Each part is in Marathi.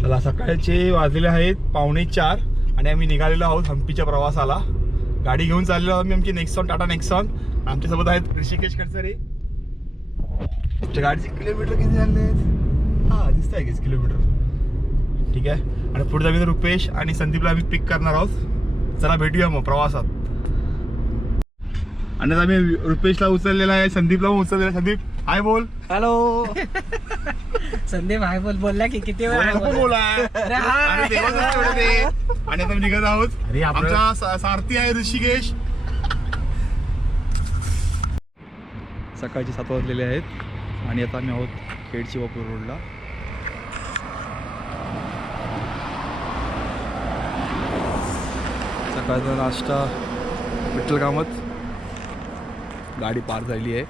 चला, सकाळचे वाजलेले आहेत 3:45 आणि आम्ही निघालेलो आहोत हम्पीच्या प्रवासाला. गाडी घेऊन चाललेलो आहोत मी, आमची नेक्सॉन, टाटा नेक्सॉन. आमच्यासोबत आहेत ऋषिकेश खडसरे. आमच्या गाडीचे किलोमीटर किती झाले आहेत? हा, दिसत आहे 20 किलोमीटर. ठीक आहे. आणि पुढे जाऊन रुपेश आणि संदीपला आम्ही पिक करणार आहोत. चला भेटूया मग प्रवासात. आणि आता आम्ही रुपेशला उचललेला आहे, संदीपला पण उचललेला आहे. संदीप हाय बोल. हॅलो. संदीप हाय बोल बोलला की किती वेळा बोला. आणि आता निघत आहोत. आमचा सारथी आहे ऋषिकेश. सकाळचे 7 वाजलेले आहेत आणि आता आम्ही आहोत खेड शिवापूर रोडला. सकाळचा नाश्ता विठ्ठल कामत. गाडी पार झाली आहे.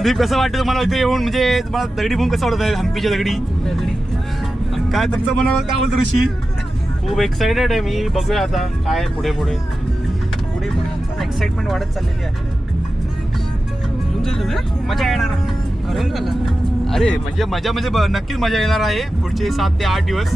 संदीप कसं वाटतं तुम्हाला इथे येऊन, म्हणजे तुम्हाला दगडी भूम कसं वाटत आहे हम्पीच्या दगडी? आणि काय तुमचं मनावर काय बोलतो ऋषी? खूप एक्साइटेड आहे मी. बघूया आता काय पुढे पुढे पुढे पुढे एक्साइटमेंट वाढत चाललेली आहे. मजा येणार आहे. अरे म्हणजे मजा म्हणजे नक्कीच मजा येणार आहे पुढचे 7 ते 8 दिवस.